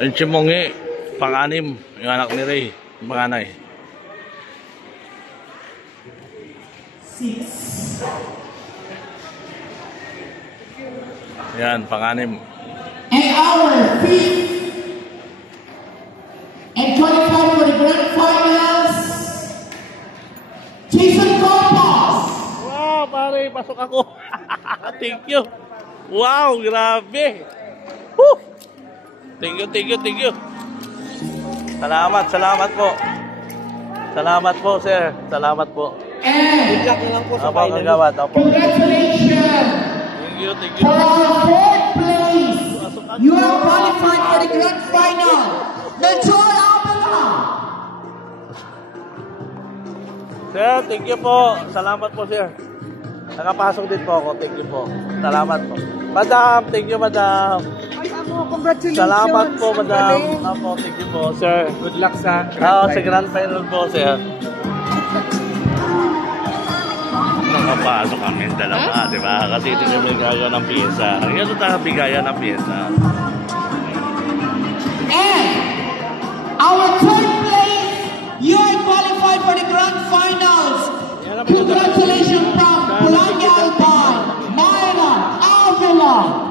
Yung Chimongi, pang-anim, yung anak ni Ray, panganay. 6. Yan, pang-anim. And our 5th and 25 for the grand finals, Jason Corpus. Wow, pare, pasok ako. Thank you. Wow, grabe. Woo! Thank you. Salamat po. Salamat po, sir. Salamat po. And congratulations. Thank you. For our 4th place, you are qualified for the grand final. Melchor Abela. Sir, thank you po. Salamat po, sir. Nakapasok din po ako. Thank you po. Salamat po. Madam, thank you, madam. Congratulations. Salamat po, madam. Apo, thank you po, sir. Good luck sa grand final po, sir. Nakapasok kami dalawa, di ba? Kasi hindi kami gaya ng pyesa. Yan tayo bigayan ng pyesa. And our 3rd place, you are qualified for the grand finals. Congratulations from Pulanga Alban, Myra Avila.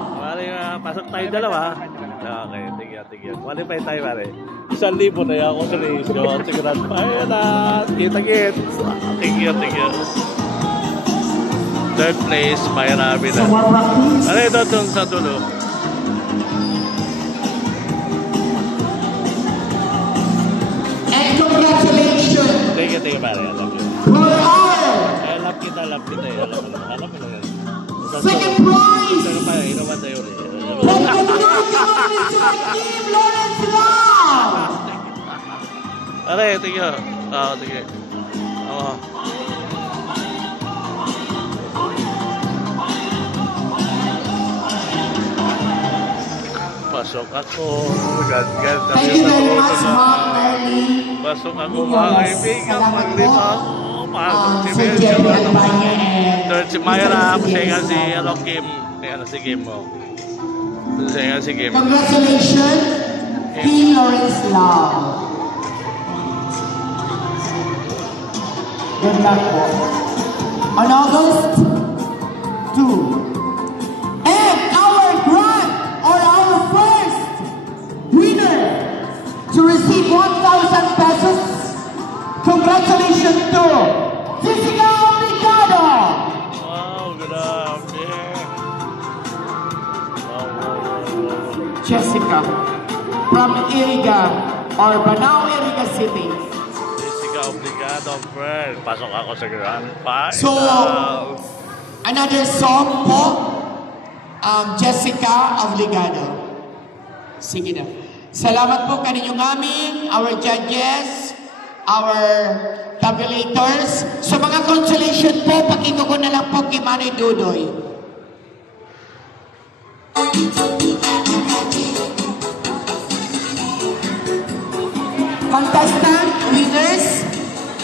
Pasok tayo dalawa. Okay, tigyan. Qualify tayo, pare. 1,000 na yung consolation sa grand final. Kita-kits. Thank you. 3rd place, Myra Avila. Ano ito doon sa dulo? And congratulations. Thank you, pare. I love you. For our Love kita. Alam mo lang. second prize. Saka pa, inaman tayo ulit. From the team, Lawrence Lau. Pare, tingnan. Tingnan. Pasok ako. Ganda. Thank you very much, Ma'am Merly. Pasok ako, mga kaibigan. Maglima ako. Pasok si Sir Jerry Albania and si Myra, siya si Kim. Si Kim mo. Siya si Kim. congratulations, Team Lawrence Lau. Good luck po. On August 2. And our grand or our first winner to receive 1,000 pesos. Congratulations to Jessica Ricardo. Wow, grabe. Jessica from Iriga or Banao, Iriga City. Jessica, obligado, friend. Pasok ako sa grand final. So, another song po, Jessica Obligado. Sige na. Salamat po kaninyong amin, our judges, our tabulators. So mga consolation po, pakinggan ko na lang po kay Manay Dudoy. Contestant, winners,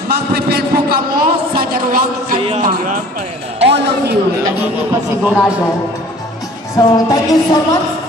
mag-prepare po kamo sa darulang kanta. All of you, kanino pa sigurado. So, thank you so much.